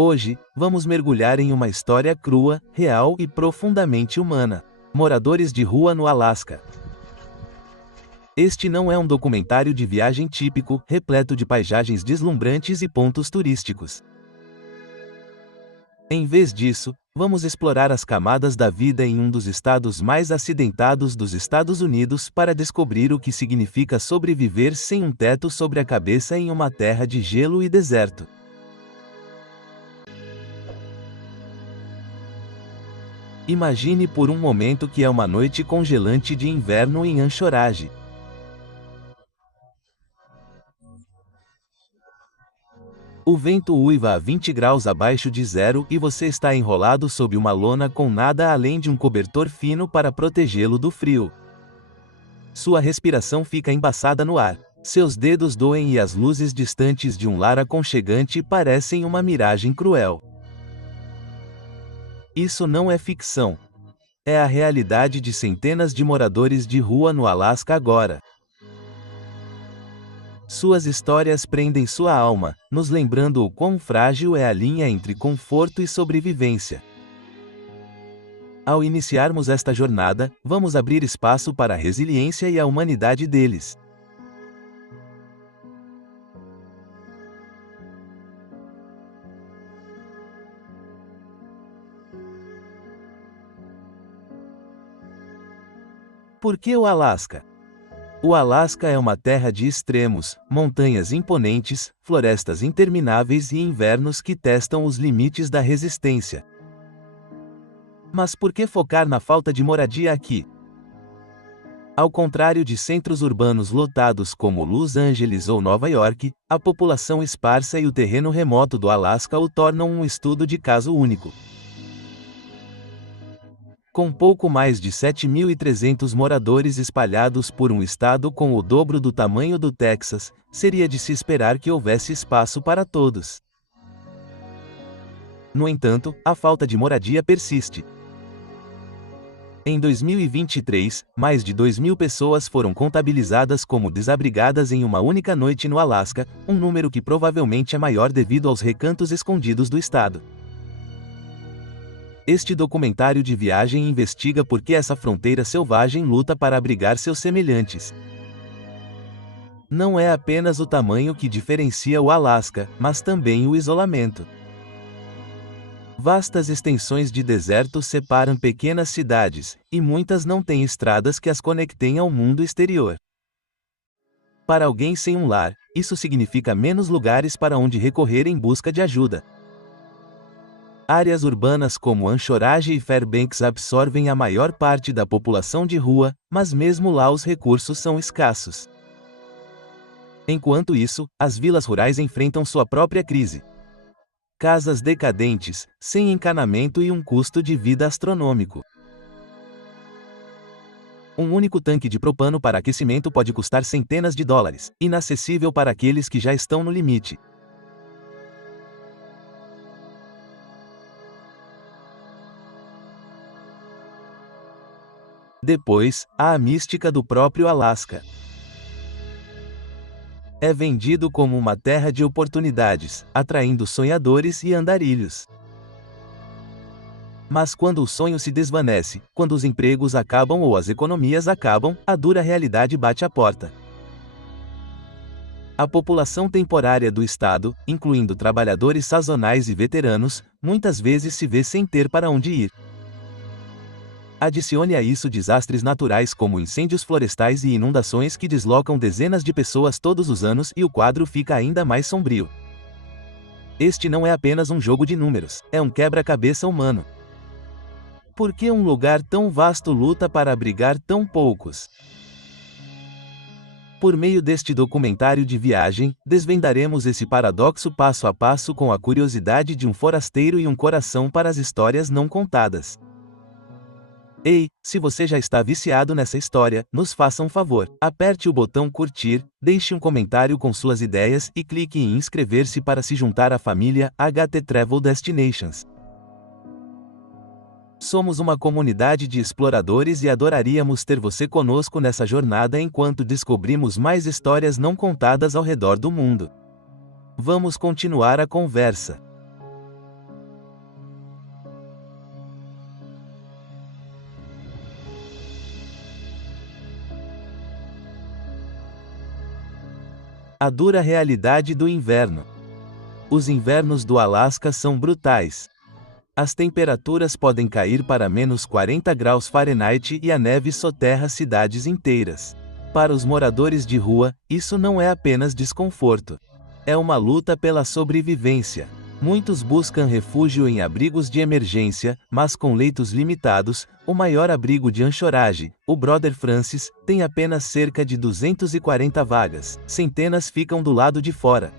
Hoje, vamos mergulhar em uma história crua, real e profundamente humana. Moradores de rua no Alasca. Este não é um documentário de viagem típico, repleto de paisagens deslumbrantes e pontos turísticos. Em vez disso, vamos explorar as camadas da vida em um dos estados mais acidentados dos Estados Unidos para descobrir o que significa sobreviver sem um teto sobre a cabeça em uma terra de gelo e deserto. Imagine por um momento que é uma noite congelante de inverno em Anchorage. O vento uiva a 20 graus abaixo de zero e você está enrolado sob uma lona com nada além de um cobertor fino para protegê-lo do frio. Sua respiração fica embaçada no ar, seus dedos doem e as luzes distantes de um lar aconchegante parecem uma miragem cruel. Isso não é ficção. É a realidade de centenas de moradores de rua no Alasca agora. Suas histórias prendem sua alma, nos lembrando o quão frágil é a linha entre conforto e sobrevivência. Ao iniciarmos esta jornada, vamos abrir espaço para a resiliência e a humanidade deles. Por que o Alasca? O Alasca é uma terra de extremos, montanhas imponentes, florestas intermináveis e invernos que testam os limites da resistência. Mas por que focar na falta de moradia aqui? Ao contrário de centros urbanos lotados como Los Angeles ou Nova York, a população esparsa e o terreno remoto do Alasca o tornam um estudo de caso único. Com pouco mais de 7.300 moradores espalhados por um estado com o dobro do tamanho do Texas, seria de se esperar que houvesse espaço para todos. No entanto, a falta de moradia persiste. Em 2023, mais de 2.000 pessoas foram contabilizadas como desabrigadas em uma única noite no Alasca, um número que provavelmente é maior devido aos recantos escondidos do estado. Este documentário de viagem investiga por que essa fronteira selvagem luta para abrigar seus semelhantes. Não é apenas o tamanho que diferencia o Alasca, mas também o isolamento. Vastas extensões de deserto separam pequenas cidades, e muitas não têm estradas que as conectem ao mundo exterior. Para alguém sem um lar, isso significa menos lugares para onde recorrer em busca de ajuda. Áreas urbanas como Anchorage e Fairbanks absorvem a maior parte da população de rua, mas mesmo lá os recursos são escassos. Enquanto isso, as vilas rurais enfrentam sua própria crise. Casas decadentes, sem encanamento e um custo de vida astronômico. Um único tanque de propano para aquecimento pode custar centenas de dólares, inacessível para aqueles que já estão no limite. Depois, há a mística do próprio Alasca. É vendido como uma terra de oportunidades, atraindo sonhadores e andarilhos. Mas quando o sonho se desvanece, quando os empregos acabam ou as economias acabam, a dura realidade bate à porta. A população temporária do estado, incluindo trabalhadores sazonais e veteranos, muitas vezes se vê sem ter para onde ir. Adicione a isso desastres naturais como incêndios florestais e inundações que deslocam dezenas de pessoas todos os anos e o quadro fica ainda mais sombrio. Este não é apenas um jogo de números, é um quebra-cabeça humano. Por que um lugar tão vasto luta para abrigar tão poucos? Por meio deste documentário de viagem, desvendaremos esse paradoxo passo a passo com a curiosidade de um forasteiro e um coração para as histórias não contadas. Ei, se você já está viciado nessa história, nos faça um favor. Aperte o botão curtir, deixe um comentário com suas ideias e clique em inscrever-se para se juntar à família HT Travel Destinations. Somos uma comunidade de exploradores e adoraríamos ter você conosco nessa jornada enquanto descobrimos mais histórias não contadas ao redor do mundo. Vamos continuar a conversa. A dura realidade do inverno. Os invernos do Alasca são brutais. As temperaturas podem cair para menos 40 graus Fahrenheit e a neve soterra cidades inteiras. Para os moradores de rua, isso não é apenas desconforto. É uma luta pela sobrevivência. Muitos buscam refúgio em abrigos de emergência, mas com leitos limitados. O maior abrigo de Anchorage, o Brother Francis, tem apenas cerca de 240 vagas. Centenas ficam do lado de fora.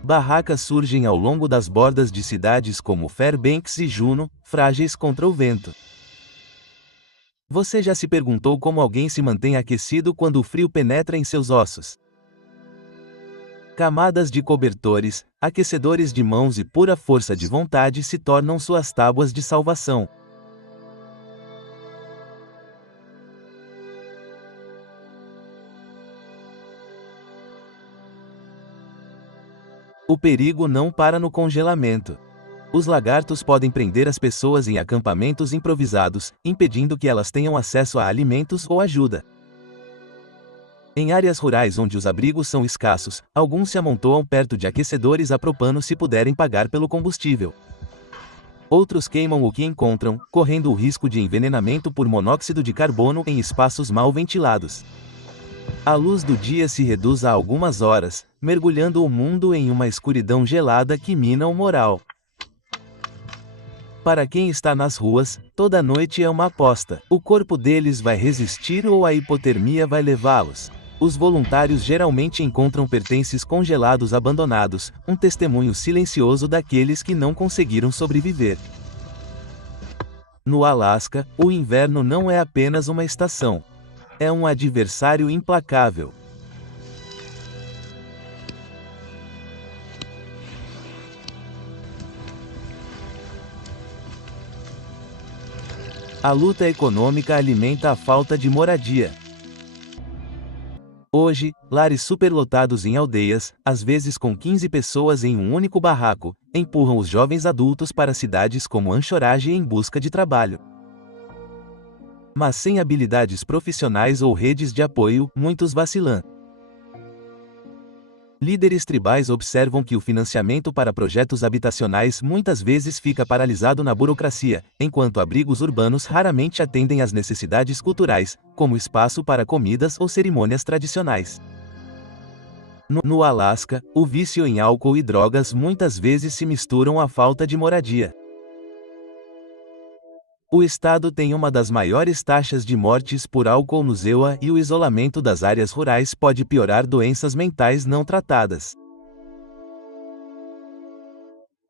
Barracas surgem ao longo das bordas de cidades como Fairbanks e Juneau, frágeis contra o vento. Você já se perguntou como alguém se mantém aquecido quando o frio penetra em seus ossos? Camadas de cobertores, aquecedores de mãos e pura força de vontade se tornam suas tábuas de salvação. O perigo não para no congelamento. Os lagartos podem prender as pessoas em acampamentos improvisados, impedindo que elas tenham acesso a alimentos ou ajuda. Em áreas rurais onde os abrigos são escassos, alguns se amontoam perto de aquecedores a propano se puderem pagar pelo combustível. Outros queimam o que encontram, correndo o risco de envenenamento por monóxido de carbono em espaços mal ventilados. A luz do dia se reduz a algumas horas, mergulhando o mundo em uma escuridão gelada que mina o moral. Para quem está nas ruas, toda noite é uma aposta. O corpo deles vai resistir ou a hipotermia vai levá-los? Os voluntários geralmente encontram pertences congelados abandonados, um testemunho silencioso daqueles que não conseguiram sobreviver. No Alasca, o inverno não é apenas uma estação. É um adversário implacável. A luta econômica alimenta a falta de moradia. Hoje, lares superlotados em aldeias, às vezes com 15 pessoas em um único barraco, empurram os jovens adultos para cidades como Anchorage em busca de trabalho. Mas sem habilidades profissionais ou redes de apoio, muitos vacilam. Líderes tribais observam que o financiamento para projetos habitacionais muitas vezes fica paralisado na burocracia, enquanto abrigos urbanos raramente atendem às necessidades culturais, como espaço para comidas ou cerimônias tradicionais. No Alasca, o vício em álcool e drogas muitas vezes se misturam à falta de moradia. O estado tem uma das maiores taxas de mortes por álcool no EUA e o isolamento das áreas rurais pode piorar doenças mentais não tratadas.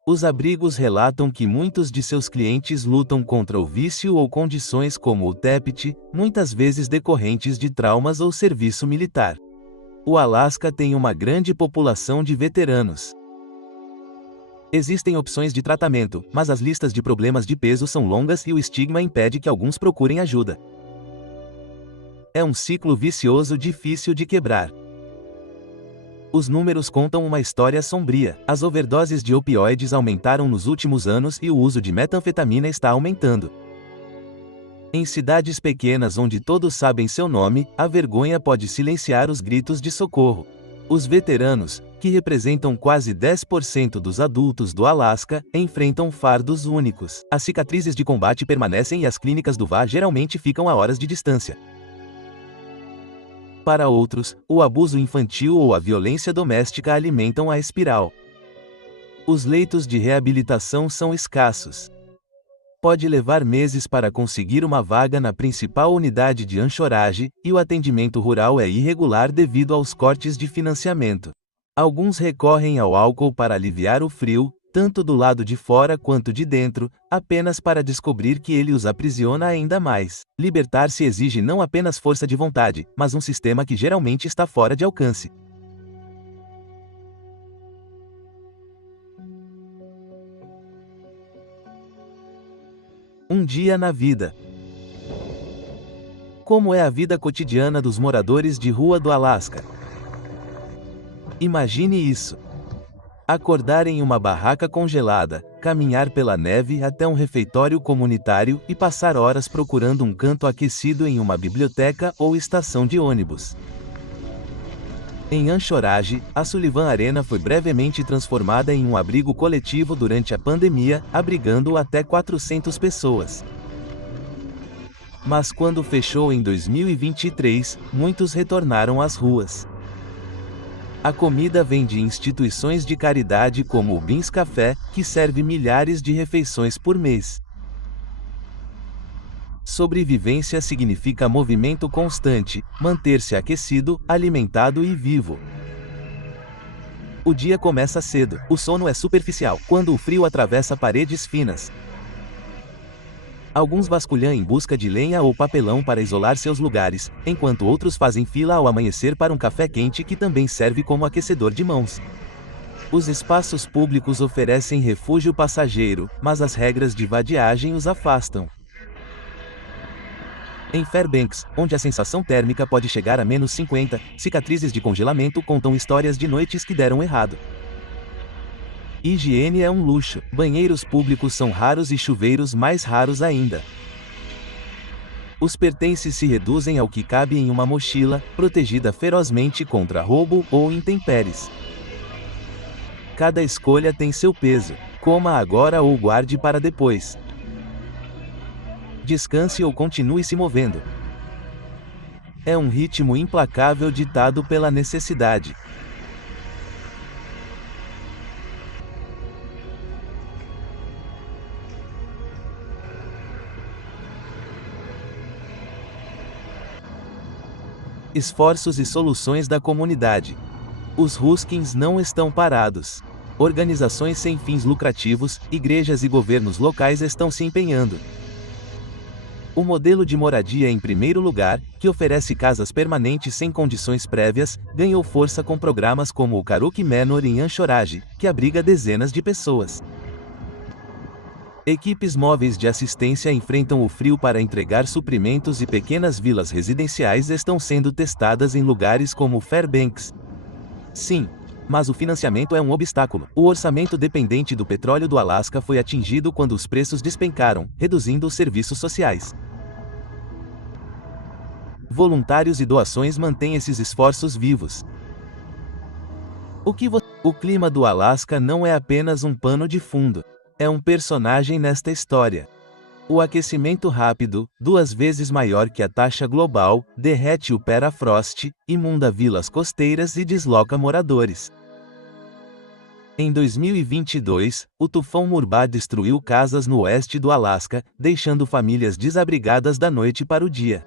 Os abrigos relatam que muitos de seus clientes lutam contra o vício ou condições como o TEPT, muitas vezes decorrentes de traumas ou serviço militar. O Alasca tem uma grande população de veteranos. Existem opções de tratamento, mas as listas de problemas de peso são longas e o estigma impede que alguns procurem ajuda. É um ciclo vicioso difícil de quebrar. Os números contam uma história sombria. As overdoses de opioides aumentaram nos últimos anos e o uso de metanfetamina está aumentando. Em cidades pequenas onde todos sabem seu nome, a vergonha pode silenciar os gritos de socorro. Os veteranos, que representam quase 10% dos adultos do Alasca, enfrentam fardos únicos. As cicatrizes de combate permanecem e as clínicas do VA geralmente ficam a horas de distância. Para outros, o abuso infantil ou a violência doméstica alimentam a espiral. Os leitos de reabilitação são escassos. Pode levar meses para conseguir uma vaga na principal unidade de Anchorage, e o atendimento rural é irregular devido aos cortes de financiamento. Alguns recorrem ao álcool para aliviar o frio, tanto do lado de fora quanto de dentro, apenas para descobrir que ele os aprisiona ainda mais. Libertar-se exige não apenas força de vontade, mas um sistema que geralmente está fora de alcance. Um dia na vida. Como é a vida cotidiana dos moradores de rua do Alasca? Imagine isso. Acordar em uma barraca congelada, caminhar pela neve até um refeitório comunitário e passar horas procurando um canto aquecido em uma biblioteca ou estação de ônibus. Em Anchorage, a Sullivan Arena foi brevemente transformada em um abrigo coletivo durante a pandemia, abrigando até 400 pessoas. Mas quando fechou em 2023, muitos retornaram às ruas. A comida vem de instituições de caridade como o Beans Café, que serve milhares de refeições por mês. Sobrevivência significa movimento constante, manter-se aquecido, alimentado e vivo. O dia começa cedo, o sono é superficial, quando o frio atravessa paredes finas. Alguns vasculham em busca de lenha ou papelão para isolar seus lugares, enquanto outros fazem fila ao amanhecer para um café quente que também serve como aquecedor de mãos. Os espaços públicos oferecem refúgio passageiro, mas as regras de vadiagem os afastam. Em Fairbanks, onde a sensação térmica pode chegar a -50, cicatrizes de congelamento contam histórias de noites que deram errado. Higiene é um luxo, banheiros públicos são raros e chuveiros mais raros ainda. Os pertences se reduzem ao que cabe em uma mochila, protegida ferozmente contra roubo ou intempéries. Cada escolha tem seu peso. Coma agora ou guarde para depois. Descanse ou continue se movendo. É um ritmo implacável ditado pela necessidade. Esforços e soluções da comunidade. Os Ruskins não estão parados. Organizações sem fins lucrativos, igrejas e governos locais estão se empenhando. O modelo de moradia em primeiro lugar, que oferece casas permanentes sem condições prévias, ganhou força com programas como o Karuk Manor em Anchorage, que abriga dezenas de pessoas. Equipes móveis de assistência enfrentam o frio para entregar suprimentos e pequenas vilas residenciais estão sendo testadas em lugares como Fairbanks. Sim, mas o financiamento é um obstáculo. O orçamento dependente do petróleo do Alasca foi atingido quando os preços despencaram, reduzindo os serviços sociais. Voluntários e doações mantêm esses esforços vivos. O clima do Alasca não é apenas um pano de fundo. É um personagem nesta história. O aquecimento rápido, 2 vezes maior que a taxa global, derrete o permafrost, inunda vilas costeiras e desloca moradores. Em 2022, o tufão Murbah destruiu casas no oeste do Alasca, deixando famílias desabrigadas da noite para o dia.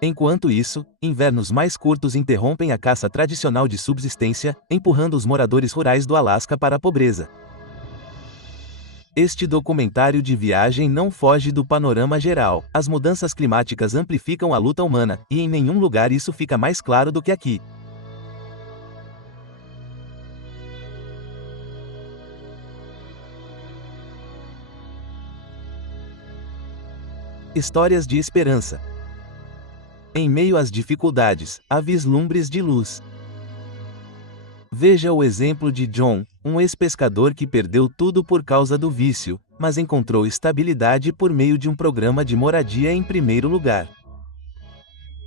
Enquanto isso, invernos mais curtos interrompem a caça tradicional de subsistência, empurrando os moradores rurais do Alasca para a pobreza. Este documentário de viagem não foge do panorama geral. As mudanças climáticas amplificam a luta humana, e em nenhum lugar isso fica mais claro do que aqui. Histórias de esperança. Em meio às dificuldades, há vislumbres de luz. Veja o exemplo de John, um ex-pescador que perdeu tudo por causa do vício, mas encontrou estabilidade por meio de um programa de moradia em primeiro lugar.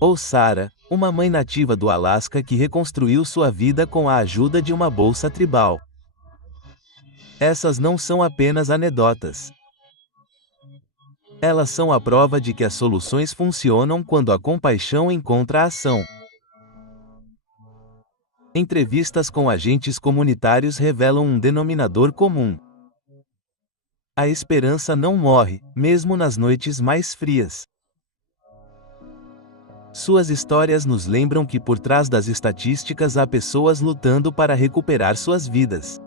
Ou Sarah, uma mãe nativa do Alasca que reconstruiu sua vida com a ajuda de uma bolsa tribal. Essas não são apenas anedotas. Elas são a prova de que as soluções funcionam quando a compaixão encontra a ação. Entrevistas com agentes comunitários revelam um denominador comum. A esperança não morre, mesmo nas noites mais frias. Suas histórias nos lembram que por trás das estatísticas há pessoas lutando para recuperar suas vidas.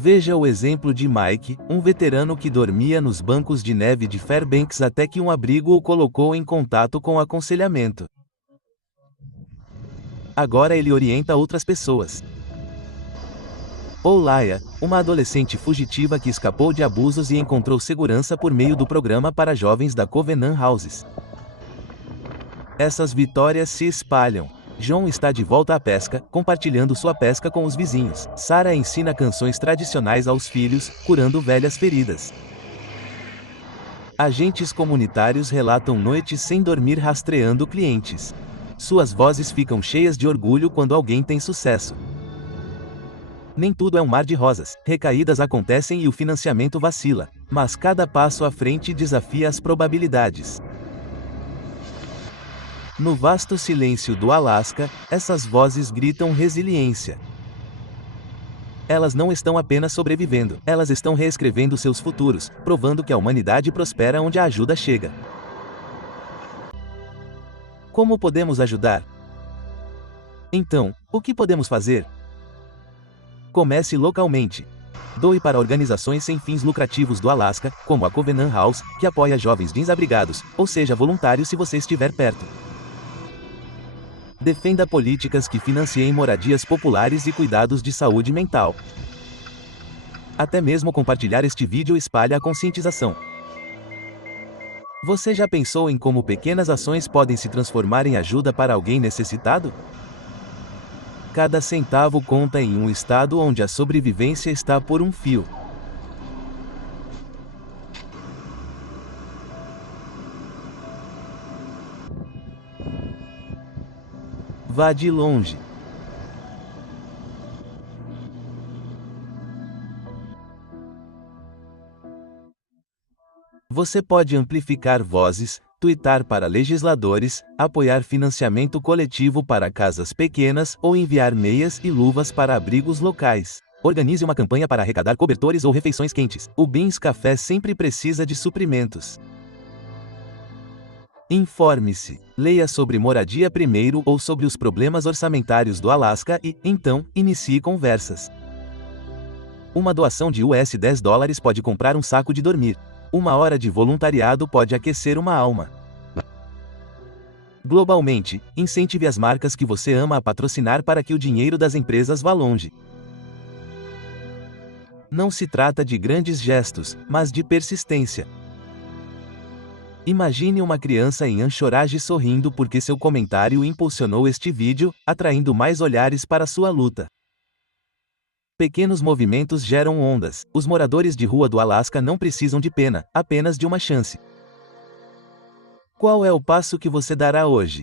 Veja o exemplo de Mike, um veterano que dormia nos bancos de neve de Fairbanks até que um abrigo o colocou em contato com aconselhamento. Agora ele orienta outras pessoas. Ou Laia, uma adolescente fugitiva que escapou de abusos e encontrou segurança por meio do programa para jovens da Covenant Houses. Essas vitórias se espalham. John está de volta à pesca, compartilhando sua pesca com os vizinhos. Sarah ensina canções tradicionais aos filhos, curando velhas feridas. Agentes comunitários relatam noites sem dormir rastreando clientes. Suas vozes ficam cheias de orgulho quando alguém tem sucesso. Nem tudo é um mar de rosas, recaídas acontecem e o financiamento vacila, mas cada passo à frente desafia as probabilidades. No vasto silêncio do Alasca, essas vozes gritam resiliência. Elas não estão apenas sobrevivendo, elas estão reescrevendo seus futuros, provando que a humanidade prospera onde a ajuda chega. Como podemos ajudar? Então, o que podemos fazer? Comece localmente. Doe para organizações sem fins lucrativos do Alasca, como a Covenant House, que apoia jovens desabrigados, ou seja voluntário se você estiver perto. Defenda políticas que financiem moradias populares e cuidados de saúde mental. Até mesmo compartilhar este vídeo espalha a conscientização. Você já pensou em como pequenas ações podem se transformar em ajuda para alguém necessitado? Cada centavo conta em um estado onde a sobrevivência está por um fio. Vá de longe. Você pode amplificar vozes, tuitar para legisladores, apoiar financiamento coletivo para casas pequenas ou enviar meias e luvas para abrigos locais. Organize uma campanha para arrecadar cobertores ou refeições quentes. O Beans Café sempre precisa de suprimentos. Informe-se. Leia sobre moradia primeiro ou sobre os problemas orçamentários do Alasca e, então, inicie conversas. Uma doação de $10 pode comprar um saco de dormir. Uma hora de voluntariado pode aquecer uma alma. Globalmente, incentive as marcas que você ama a patrocinar para que o dinheiro das empresas vá longe. Não se trata de grandes gestos, mas de persistência. Imagine uma criança em Anchorage sorrindo porque seu comentário impulsionou este vídeo, atraindo mais olhares para sua luta. Pequenos movimentos geram ondas. Os moradores de rua do Alasca não precisam de pena, apenas de uma chance. Qual é o passo que você dará hoje?